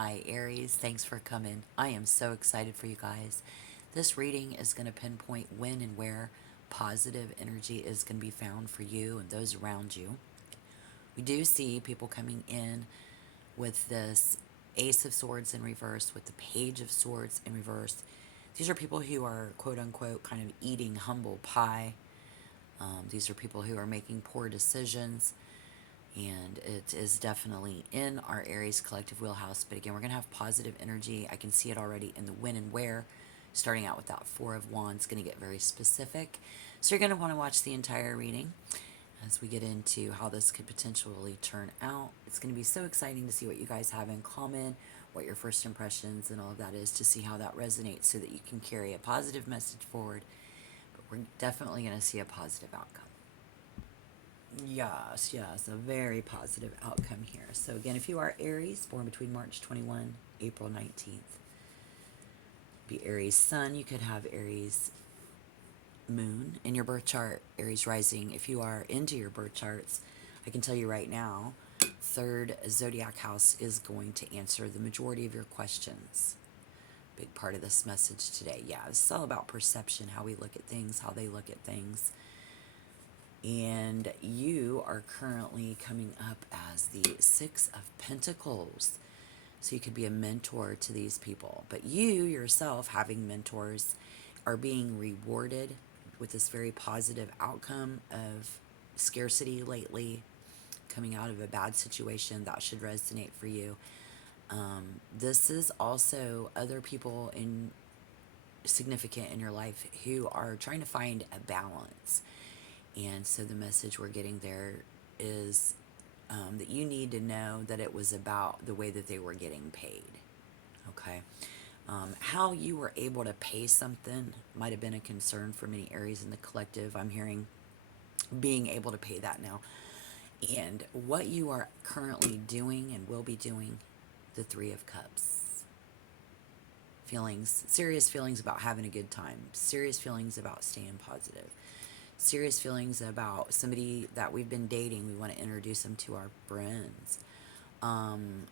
Hi, Aries. Thanks for coming. I am so excited for you guys. This reading is going to pinpoint when and where positive energy is going to be found for you and those around you. We do see people coming in with this Ace of Swords in reverse, with the Page of Swords in reverse. These are people who are, quote unquote, kind of eating humble pie. These are people who are making poor decisions. And it is definitely in our Aries collective wheelhouse. But again, we're going to have positive energy. I can see it already in the when and where. Starting out with that Four of Wands, going to get very specific. So you're going to want to watch the entire reading as we get into how this could potentially turn out. It's going to be so exciting to see what you guys have in common, what your first impressions and all of that is, to see how that resonates so that you can carry a positive message forward. But we're definitely going to see a positive outcome. Yes, a very positive outcome here. So again, if you are Aries, born between March 21, April 19th, be Aries Sun, you could have Aries Moon in your birth chart, Aries Rising. If you are into your birth charts, I can tell you right now, third zodiac house is going to answer the majority of your questions. Big part of this message today. Yeah, this is all about perception, how we look at things, how they look at things. And you are currently coming up as the Six of Pentacles. So you could be a mentor to these people. But you yourself, having mentors, are being rewarded with this very positive outcome of scarcity lately, coming out of a bad situation. That should resonate for you. This is also other people significant in your life who are trying to find a balance. And so the message we're getting there is that you need to know that it was about the way that they were getting paid. Okay. How you were able to pay something might have been a concern for many Aries in the collective. I'm hearing being able to pay that now. And what you are currently doing and will be doing, the Three of Cups. Feelings, serious feelings about having a good time, serious feelings about staying positive, serious feelings about somebody that we've been dating. We want to introduce them to our friends.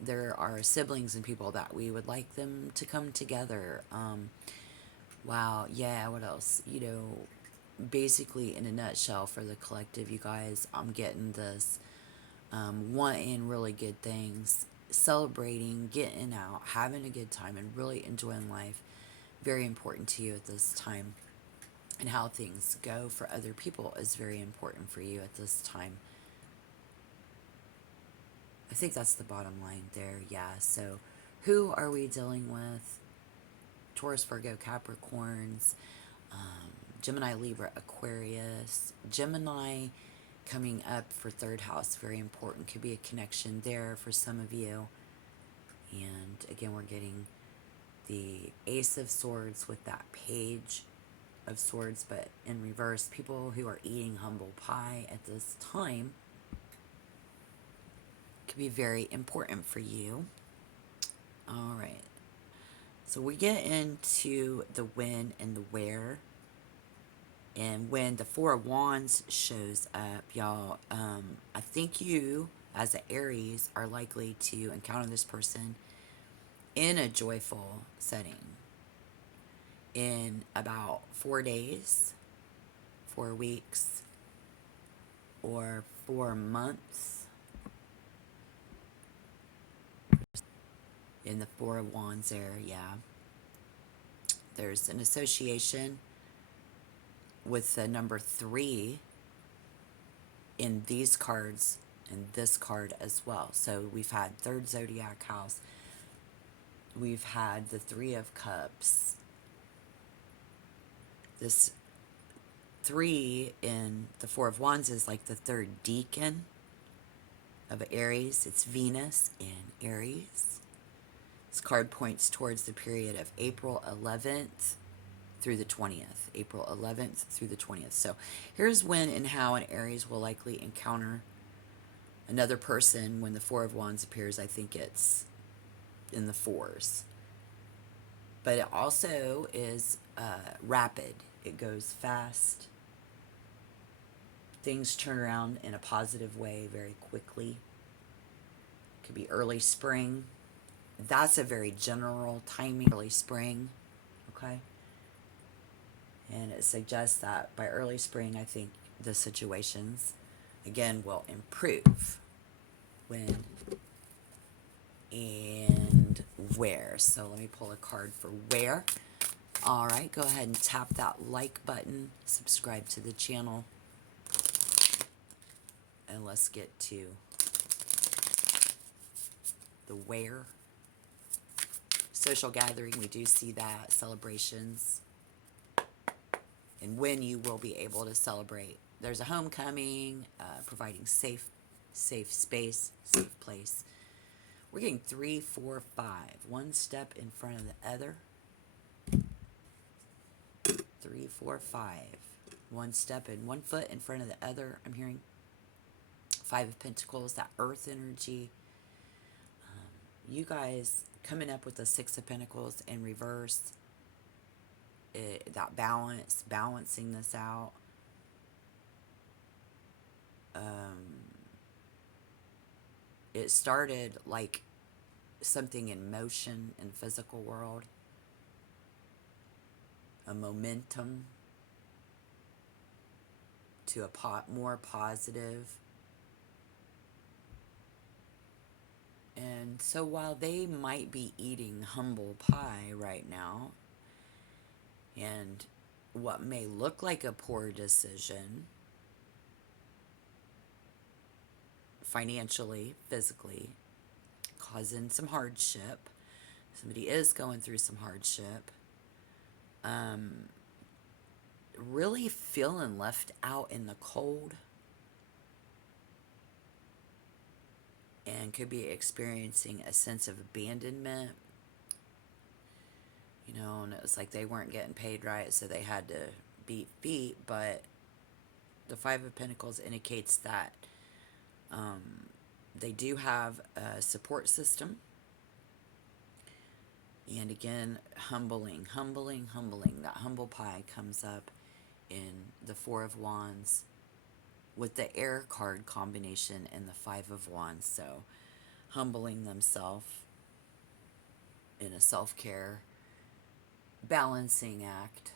There are siblings and people that we would like them to come together. Wow, yeah, what else? Basically, in a nutshell, for the collective, you guys, I'm getting this wanting really good things, celebrating, getting out, having a good time, and really enjoying life. Very important to you at this time. And how things go for other people is very important for you at this time. I think that's the bottom line there, yeah. So who are we dealing with? Taurus, Virgo, Capricorns, Gemini, Libra, Aquarius. Gemini coming up for third house, very important. Could be a connection there for some of you. And again, we're getting the Ace of Swords with that Page of Swords, but in reverse. People who are eating humble pie at this time could be very important for you. All right. So we get into the when and the where. And when the Four of Wands shows up, y'all, I think you, as an Aries, are likely to encounter this person in a joyful setting in about 4 days, 4 weeks, or 4 months. In the Four of Wands there, yeah. There's an association with the number 3 in these cards and this card as well. So we've had third zodiac house. We've had the Three of Cups. This 3 in the Four of Wands is like the third decan of Aries. It's Venus in Aries. This card points towards the period of April 11th through the 20th. April 11th through the 20th. So here's when and how an Aries will likely encounter another person when the Four of Wands appears. I think it's in the 4s. But it also is rapid. It goes fast. Things turn around in a positive way very quickly. It could be early spring that's a very general timing, early spring, okay? And it suggests that by early spring, I think the situations, again, will improve. When and where. So let me pull a card for where. All right, go ahead and tap that like button, subscribe to the channel, and let's get to the where. Social gathering, we do see that, celebrations, and when you will be able to celebrate. There's a homecoming, providing safe space, safe place. We're getting 3, 4, 5, one step in front of the other. 3, 4, 5, one step and 1 foot in front of the other. I'm hearing 5 of Pentacles, that earth energy. You guys coming up with the 6 of Pentacles in reverse. That balance, balancing this out. It started like something in motion in the physical world. A momentum to a more positive. And so while they might be eating humble pie right now, and what may look like a poor decision, financially, physically, causing some hardship, somebody is going through some hardship, really feeling left out in the cold, and could be experiencing a sense of abandonment. You know, and it was like they weren't getting paid right, so they had to beat feet. But the 5 of Pentacles indicates that they do have a support system. And again, humbling. That humble pie comes up in the 4 of Wands with the air card combination and the 5 of Wands. So humbling themselves in a self-care balancing act.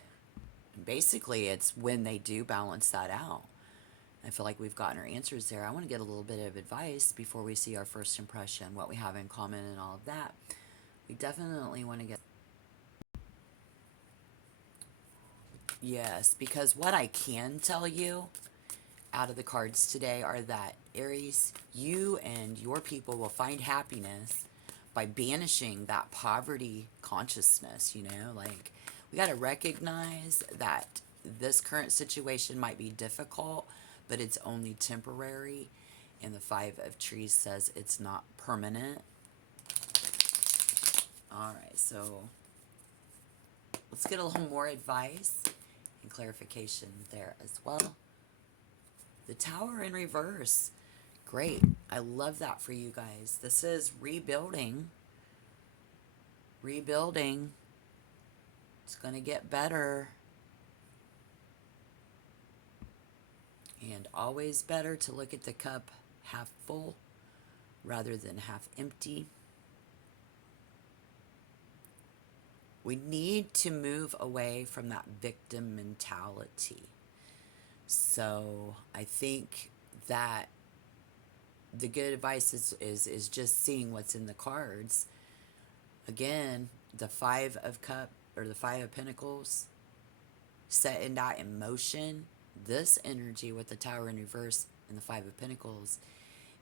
And basically, it's when they do balance that out. I feel like we've gotten our answers there. I want to get a little bit of advice before we see our first impression, what we have in common and all of that. We definitely want to get... Yes, because what I can tell you out of the cards today are that, Aries, you and your people will find happiness by banishing that poverty consciousness, you know? Like, we got to recognize that this current situation might be difficult, but it's only temporary. And the 5 of Trees says it's not permanent. All right, so let's get a little more advice and clarification there as well. The Tower in reverse. Great. I love that for you guys. This is rebuilding. Rebuilding. It's going to get better. And always better to look at the cup half full rather than half empty. We need to move away from that victim mentality. So I think that the good advice is just seeing what's in the cards. Again, the 5 of Cups or the 5 of Pentacles, setting that in motion. This energy with the Tower in reverse and the 5 of Pentacles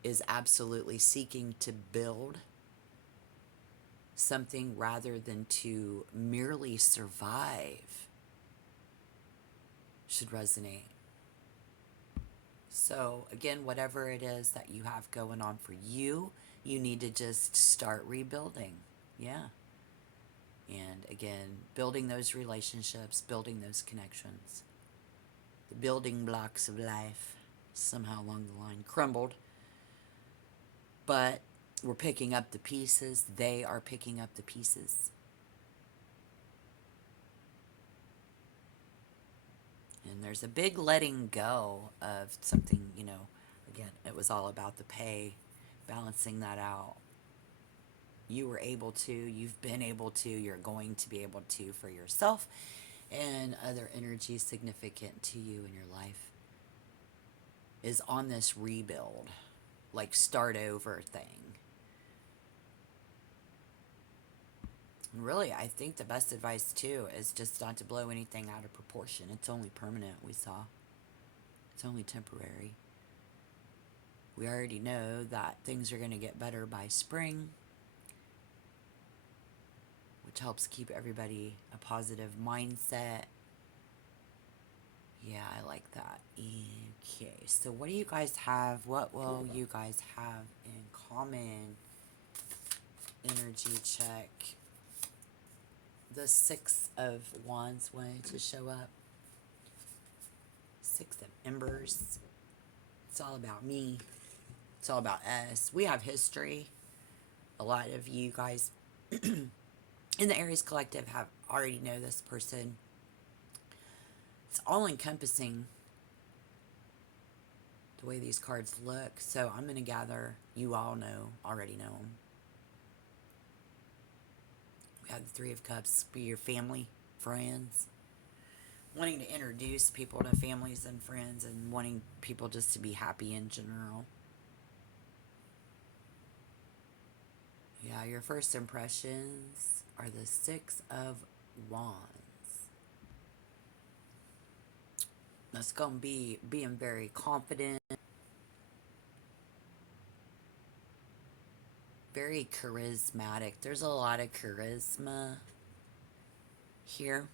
is absolutely seeking to build something rather than to merely survive. Should resonate. So again, whatever it is that you have going on for you, you need to just start rebuilding. Yeah. And again, building those relationships, building those connections. The building blocks of life somehow along the line crumbled. But we're picking up the pieces. They are picking up the pieces. And there's a big letting go of something, you know, again, it was all about the pay, balancing that out. you were able to, you've been able to, you're going to be able to for yourself and other energies significant to you in your life is on this rebuild, like start over thing. And really, I think the best advice too is just not to blow anything out of proportion. It's only permanent, we saw. It's only temporary. We already know that things are going to get better by spring, which helps keep everybody a positive mindset. Yeah, I like that. Okay, so what do you guys have? What will you guys have in common? Energy check. The Six of Wands wanted to show up. Six of Embers. It's all about me. It's all about us. We have history. A lot of you guys in the Aries Collective have already know this person. It's all encompassing the way these cards look. So I'm going to gather you all already know them. We have the Three of Cups, be your family, friends. Wanting to introduce people to families and friends and wanting people just to be happy in general. Yeah, your first impressions are the Six of Wands. That's going to be being very confident, very charismatic. There's a lot of charisma here.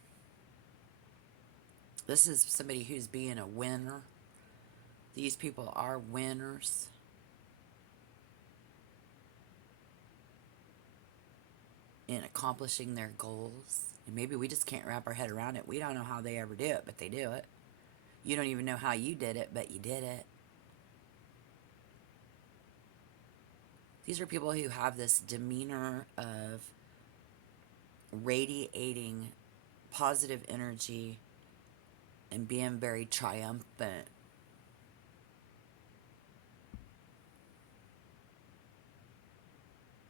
This is somebody who's being a winner. These people are winners. In accomplishing their goals. And maybe we just can't wrap our head around it. We don't know how they ever do it, but they do it. You don't even know how you did it, but you did it. These are people who have this demeanor of radiating positive energy and being very triumphant.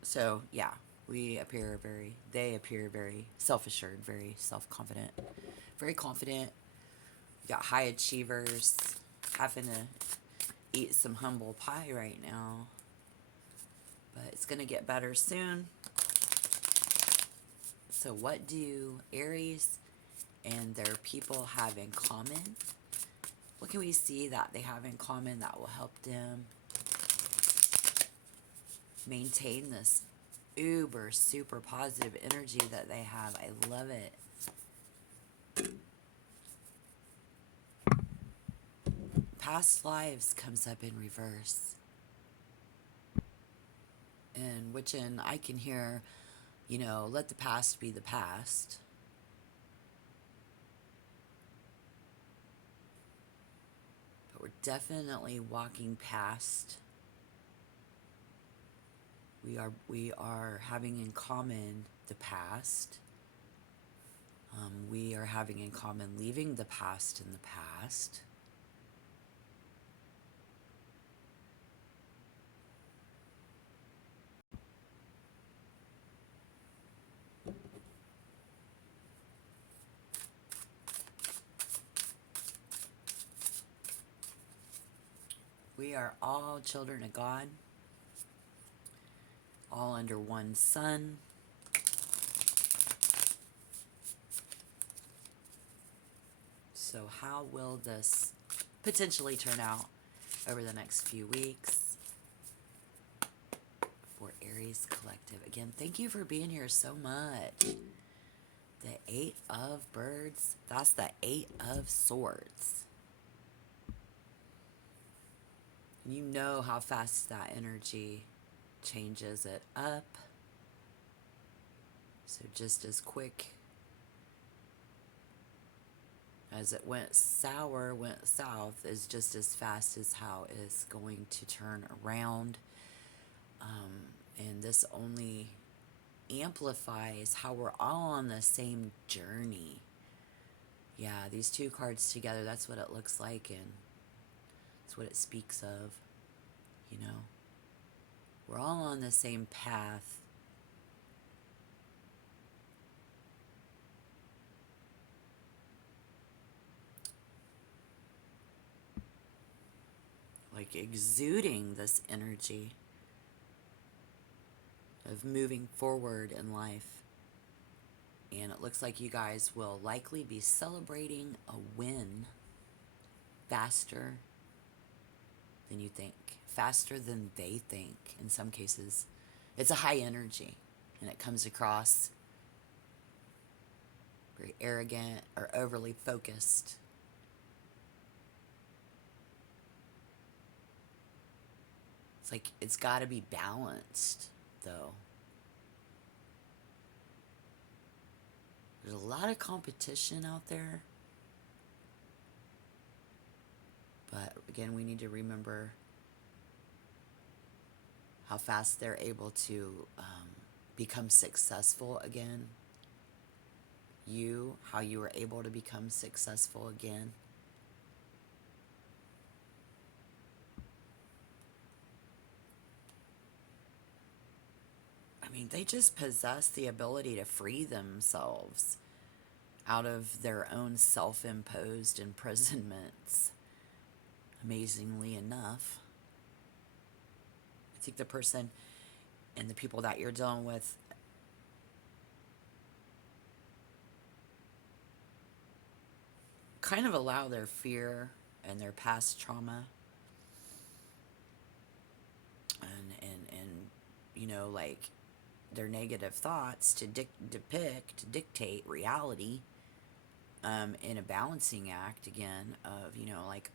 So, yeah, they appear very self-assured, very self-confident, very confident. You got high achievers having to eat some humble pie right now. But it's going to get better soon. So what do Aries and their people have in common? What can we see that they have in common that will help them maintain this uber super positive energy that they have? I love it. Past lives comes up in reverse. And which I can hear, let the past be the past. But we're definitely walking past. We are having in common the past. We are having in common leaving the past in the past. We are all children of God, all under one sun. So how will this potentially turn out over the next few weeks for Aries Collective? Again, thank you for being here so much. The Eight of Birds, that's the Eight of Swords. You know how fast that energy changes it up. So just as quick as it went south is just as fast as how it's going to turn around. And this only amplifies how we're all on the same journey. Yeah, these two cards together, that's what it looks like, and that's what it speaks of. We're all on the same path. like exuding this energy of moving forward in life. And it looks like you guys will likely be celebrating a win faster than you think, faster than they think. In some cases, it's a high energy, and it comes across very arrogant or overly focused. It's like it's got to be balanced, though. There's a lot of competition out there. But again, we need to remember how fast they're able to become successful again. How you were able to become successful again. I mean, they just possess the ability to free themselves out of their own self-imposed imprisonments. Amazingly enough, I think the person and the people that you're dealing with kind of allow their fear and their past trauma and you know, like their negative thoughts to dictate reality in a balancing act again of, you know, like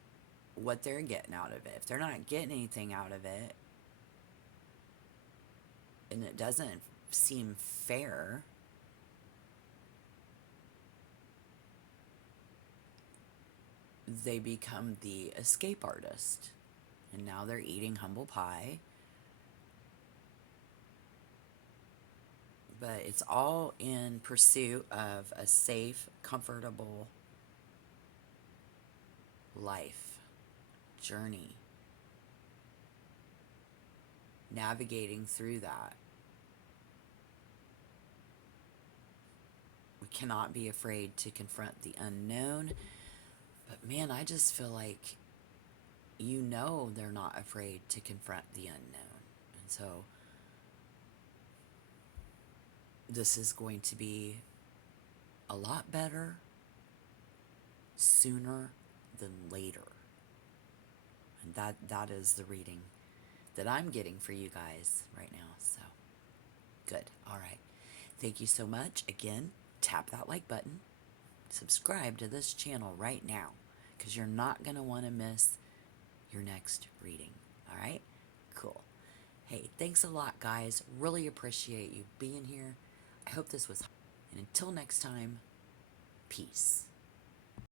what they're getting out of it. If they're not getting anything out of it and it doesn't seem fair, they become the escape artist. And now they're eating humble pie. But it's all in pursuit of a safe, comfortable life journey. Navigating through that. We cannot be afraid to confront the unknown. But man, I just feel like, you know, they're not afraid to confront the unknown. And so this is going to be a lot better sooner than later. And that is the reading that I'm getting for you guys right now. So good. All right. Thank you so much. Again, tap that like button. Subscribe to this channel right now, because you're not going to want to miss your next reading. All right? Cool. Hey, thanks a lot, guys. Really appreciate you being here. I hope this was, and until next time, peace.